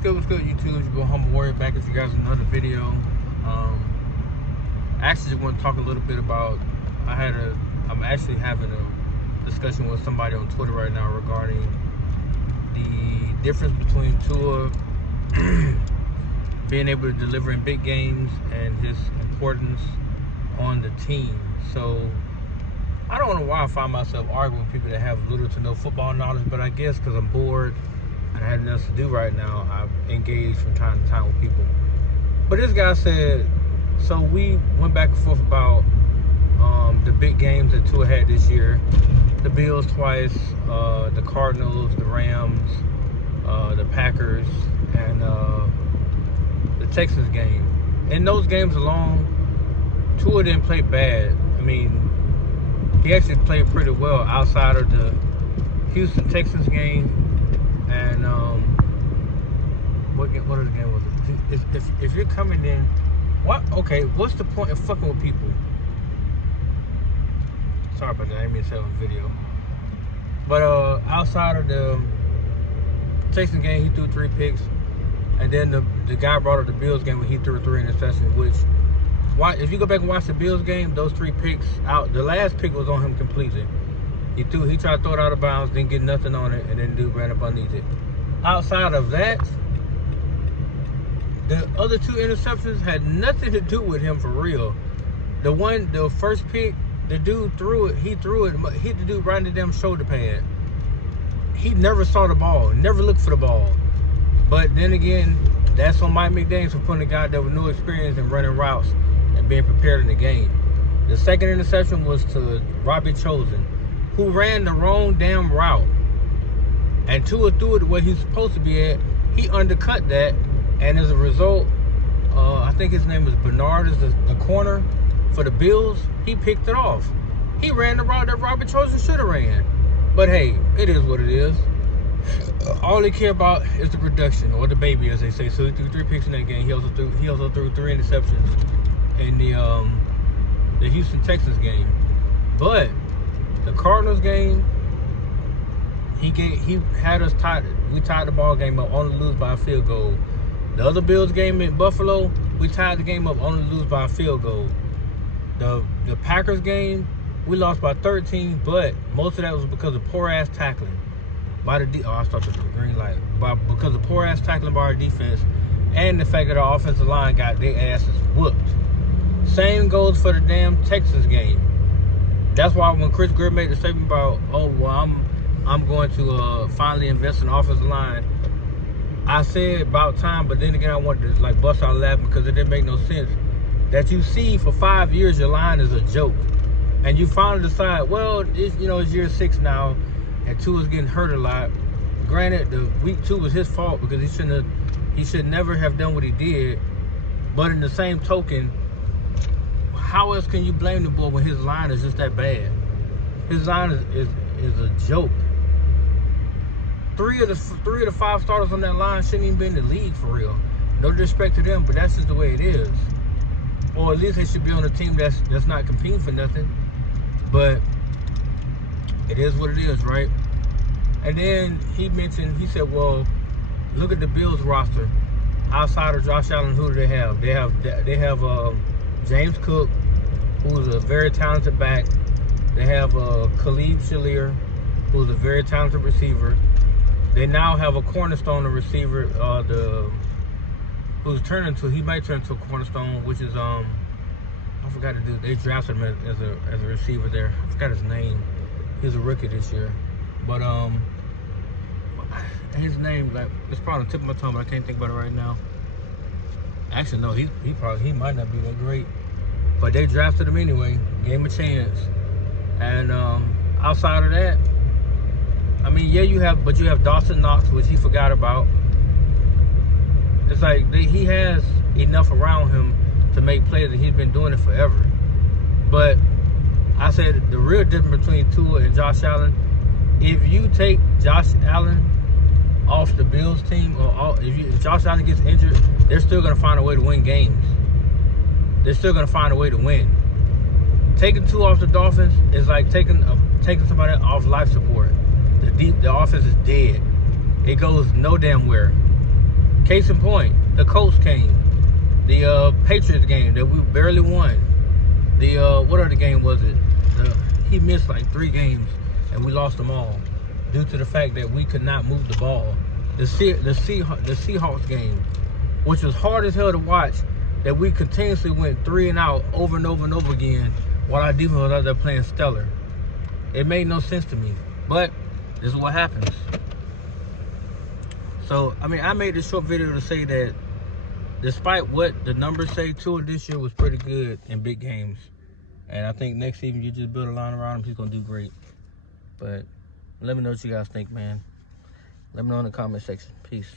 What's good, YouTube? It's your Humble Warrior back with you guys with another video. I actually just want to talk a little bit about, I'm actually having a discussion with somebody on Twitter right now regarding the difference between Tua being able to deliver in big games and his importance on the team. So, I don't know why I find myself arguing with people that have little to no football knowledge, but I guess because I'm bored and I have nothing else to do right now, I've engaged from time to time with people. But this guy said, so we went back and forth about the big games that Tua had this year. The Bills twice, the Cardinals, the Rams, the Packers, and the Texans game. In those games alone, Tua didn't play bad. I mean, he actually played pretty well outside of the Houston Texans game. And what other game was it? If you're coming in, what's the point of fucking with people? Sorry about that, I didn't mean to say it on video. But outside of the Texans game, he threw 3 picks. And then the guy brought up the Bills game when he threw 3 interceptions, which, if you go back and watch the Bills game, those 3 picks out, the last pick was on him completely. He tried to throw it out of bounds, didn't get nothing on it, and then the dude ran up underneath it. Outside of that, the other 2 interceptions had nothing to do with him for real. The first pick, the dude threw it, hit the dude right in the damn shoulder pad. He never saw the ball, never looked for the ball. But then again, that's on Mike McDaniels for putting a guy that with no experience in running routes and being prepared in the game. The second interception was to Robbie Chosen, who ran the wrong damn route. And Tua threw it where he's supposed to be at. He undercut that, and as a result, I think his name is Bernard, is the corner for the Bills. He picked it off. He ran the route that Robbie Chosen should have ran. But hey, it is what it is. All they care about is the production, or the baby, as they say. So he threw 3 picks in that game. He also threw 3 interceptions in the Houston Texans game. But the Cardinals game, he had us tied. We tied the ball game up, only to lose by a field goal. The other Bills game in Buffalo, we tied the game up, only to lose by a field goal. The Packers game, we lost by 13, but most of that was because of poor ass tackling by the I started with the green light. Because of poor ass tackling by our defense, and the fact that our offensive line got their asses whooped. Same goes for the damn Texans game. That's why when Chris Greer made the statement about, I'm going to finally invest in the offensive line, I said about time, but then again I wanted to bust out laughing because it didn't make no sense. That you see for 5 years your line is a joke, and you finally decide, well, it's year 6 now, and Tua's getting hurt a lot. Granted, the week 2 was his fault because he should never have done what he did. But in the same token, how else can you blame the boy when his line is just that bad? His line is a joke. 3 of the 5 starters on that line shouldn't even be in the league for real. No disrespect to them, but that's just the way it is. Or at least they should be on a team that's not competing for nothing. But it is what it is, right? And then he said, well, look at the Bills roster. Outside of Josh Allen, who do they have? They have James Cook, who's a very talented back. They have Khalid Shalir, who's a very talented receiver. They now have a cornerstone receiver, he might turn into a cornerstone, which is I forgot to do. They drafted him as a receiver there. I forgot his name. He's a rookie this year, but his name, it's probably on the tip of my tongue, but I can't think about it right now. Actually, no, he might not be that great, but they drafted him anyway, gave him a chance. And outside of that, I mean, yeah, you have Dawson Knox, which he forgot about. It's like he has enough around him to make plays, and he's been doing it forever. But I said the real difference between Tua and Josh Allen, if you take Josh Allen off the Bills team, or if Josh Allen gets injured, they're still going to find a way to win games. They're still going to find a way to win. Taking Tua off the Dolphins is like taking somebody off life support. The offense is dead. It goes no damn where. Case in point, the Colts game, the Patriots game that we barely won. The what other game was it? He missed like 3 games and we lost them all due to the fact that we could not move the ball. The Seahawks game, which was hard as hell to watch, that we continuously went 3 and out over and over and over again while our defense was out there playing stellar. It made no sense to me, but this is what happens. So, I mean, I made this short video to say that despite what the numbers say, Tua this year was pretty good in big games. And I think next season you just build a line around him, he's going to do great. But let me know what you guys think, man. Let me know in the comment section. Peace.